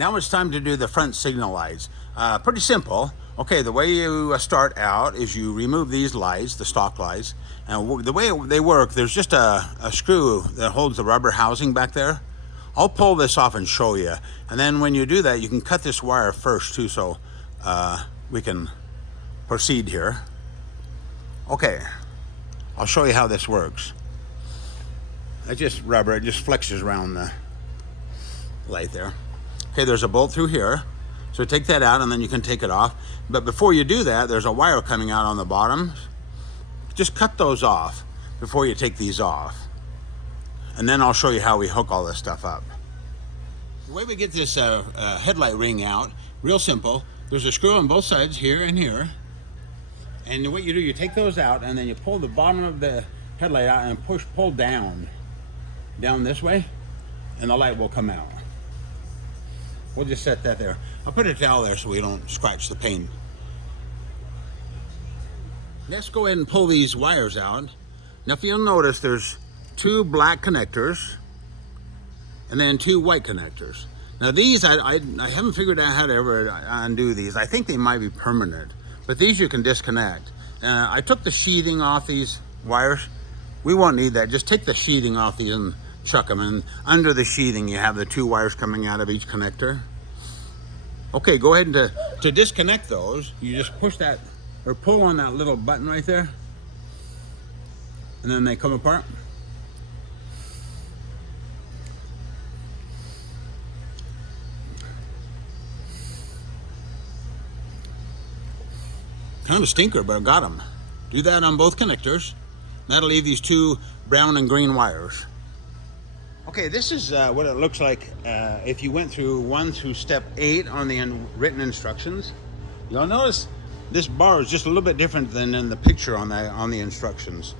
Now it's time to do the front signal lights. Pretty simple. Okay, the way you start out is you remove these lights, the stock lights, and the way they work, there's just a screw that holds the rubber housing back there. I'll pull this off and show you. And then when you do that, you can cut this wire first too, so we can proceed here. Okay, I'll show you how this works. It's just rubber, it just flexes around the light there. Okay, there's a bolt through here, so take that out and then you can take it off. But before you do that, there's a wire coming out on the bottom. Just cut those off before you take these off. And then I'll show you how we hook all this stuff up. The way we get this headlight ring out, real simple. There's a screw on both sides, here and here. And what you do, you take those out and then you pull the bottom of the headlight out and pull down this way, and the light will come out. We'll just set that there. I'll put a towel there so we don't scratch the paint. Let's go ahead and pull these wires out. Now if you'll notice, there's two black connectors and then two white connectors. Now these, I haven't figured out how to ever undo these. I think they might be permanent, but these you can disconnect. I took the sheathing off these wires. We won't need that. Just take the sheathing off these and chuck them. And under the sheathing, you have the two wires coming out of each connector. Okay, go ahead and to disconnect those, you just push that or pull on that little button right there, and then they come apart. Kind of a stinker, but I got them. Do that on both connectors. That'll leave these two brown and green wires. Okay, this is what it looks like if you went through step 8 on the written instructions. You'll notice this bar is just a little bit different than in the picture on the instructions.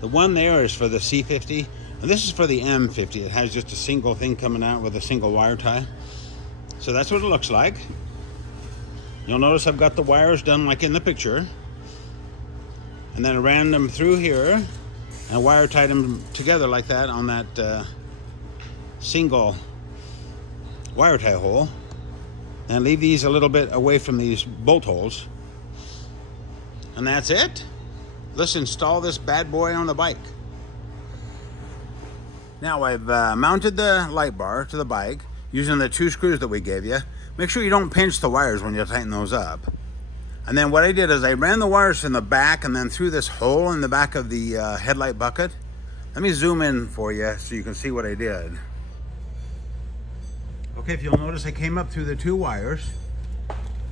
The one there is for the C50, and this is for the M50. It has just a single thing coming out with a single wire tie. So that's what it looks like. You'll notice I've got the wires done like in the picture, and then I ran them through here and wire tied them together like that on that single wire tie hole, and leave these a little bit away from these bolt holes, and that's it. Let's install this bad boy on the bike. Now I've mounted the light bar to the bike using the 2 screws that we gave you. Make sure you don't pinch the wires when you tighten those up. And then what I did is I ran the wires in the back and then through this hole in the back of the headlight bucket. Let me zoom in for you so you can see what I did. Okay, if you'll notice, I came up through the 2 wires,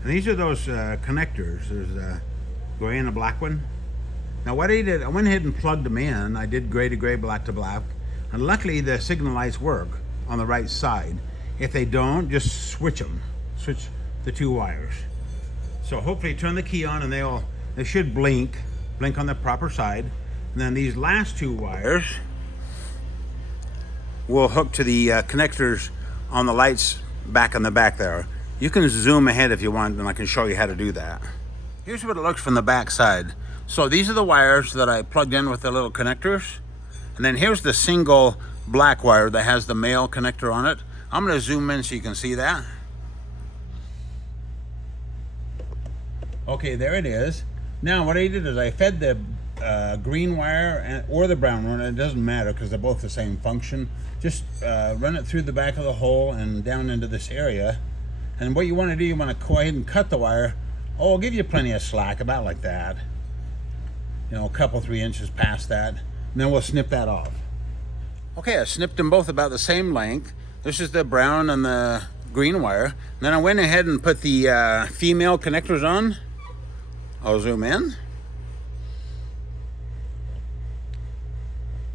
and these are those connectors. There's a gray and a black one. Now what I did, I went ahead and plugged them in. I did gray to gray, black to black, and luckily the signal lights work on the right side. If they don't, just switch them. Switch the 2 wires. So hopefully turn the key on and they should blink on the proper side. And then these last 2 wires will hook to the connectors on the lights back in the back there. You can zoom ahead if you want, and I can show you how to do that. Here's what it looks from the back side. So these are the wires that I plugged in with the little connectors. And then here's the single black wire that has the male connector on it. I'm gonna zoom in so you can see that. Okay, there it is. Now what I did is I fed the green wire or the brown one. It doesn't matter because they're both the same function. Just run it through the back of the hole and down into this area. And what you want to do, you want to go ahead and cut the wire. Oh, I'll give you plenty of slack, about like that. You know, a couple, 3 inches past that. And then we'll snip that off. Okay, I snipped them both about the same length. This is the brown and the green wire. And then I went ahead and put the female connectors on. I'll zoom in.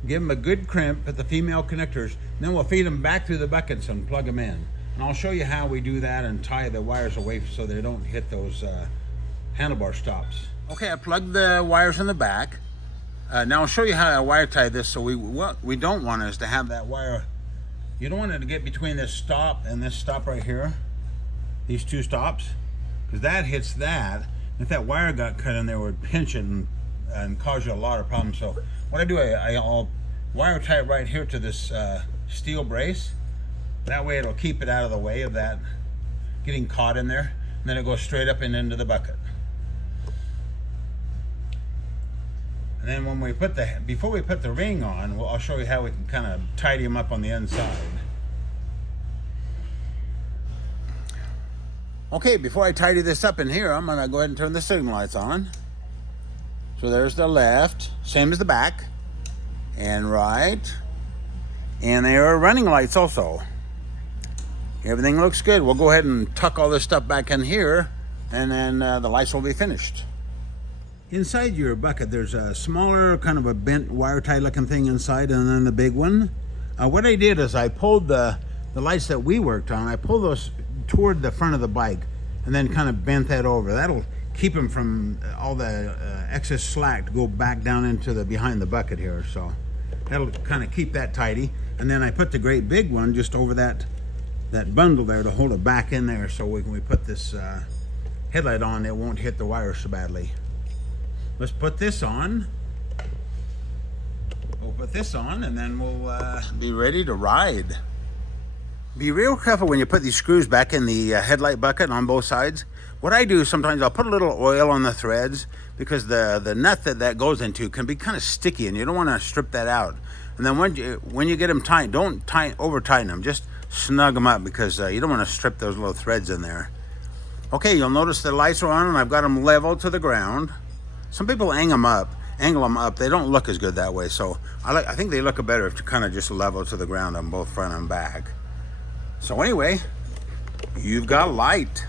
Give them a good crimp at the female connectors. Then we'll feed them back through the buckets and plug them in. And I'll show you how we do that and tie the wires away so they don't hit those handlebar stops. Okay, I plugged the wires in the back. Now I'll show you how I wire tie this. So what we don't want is to have that wire, you don't want it to get between this stop and this stop right here. These 2 stops, because that hits that. If that wire got cut in there, it would pinch it and cause you a lot of problems. So what I do, I'll wire tie it right here to this steel brace. That way it'll keep it out of the way of that getting caught in there, and then it goes straight up and into the bucket. And then when we put before we put the ring on, I'll show you how we can kind of tidy them up on the inside. Okay, before I tidy this up in here, I'm gonna go ahead and turn the signal lights on. So there's the left, same as the back, and right. And there are running lights also. Everything looks good. We'll go ahead and tuck all this stuff back in here, and then the lights will be finished. Inside your bucket, there's a smaller, kind of a bent wire tie looking thing inside, and then the big one. What I did is I pulled the lights that we worked on, I pulled those toward the front of the bike, and then kind of bent that over. That'll keep them from all the excess slack to go back down into the behind the bucket here. So that'll kind of keep that tidy. And then I put the great big one just over that bundle there to hold it back in there, so when we put this headlight on, it won't hit the wire so badly. Let's put this on. We'll put this on, and then we'll be ready to ride. Be real careful when you put these screws back in the headlight bucket on both sides. What I do sometimes, I'll put a little oil on the threads, because the nut that goes into can be kind of sticky, and you don't want to strip that out. And then when you get them tight, don't over tighten them. Just snug them up, because you don't want to strip those little threads in there. Okay, you'll notice the lights are on, and I've got them level to the ground. Some people angle them up. They don't look as good that way. So I think they look better if you kind of just level to the ground on both front and back. So anyway, you've got light.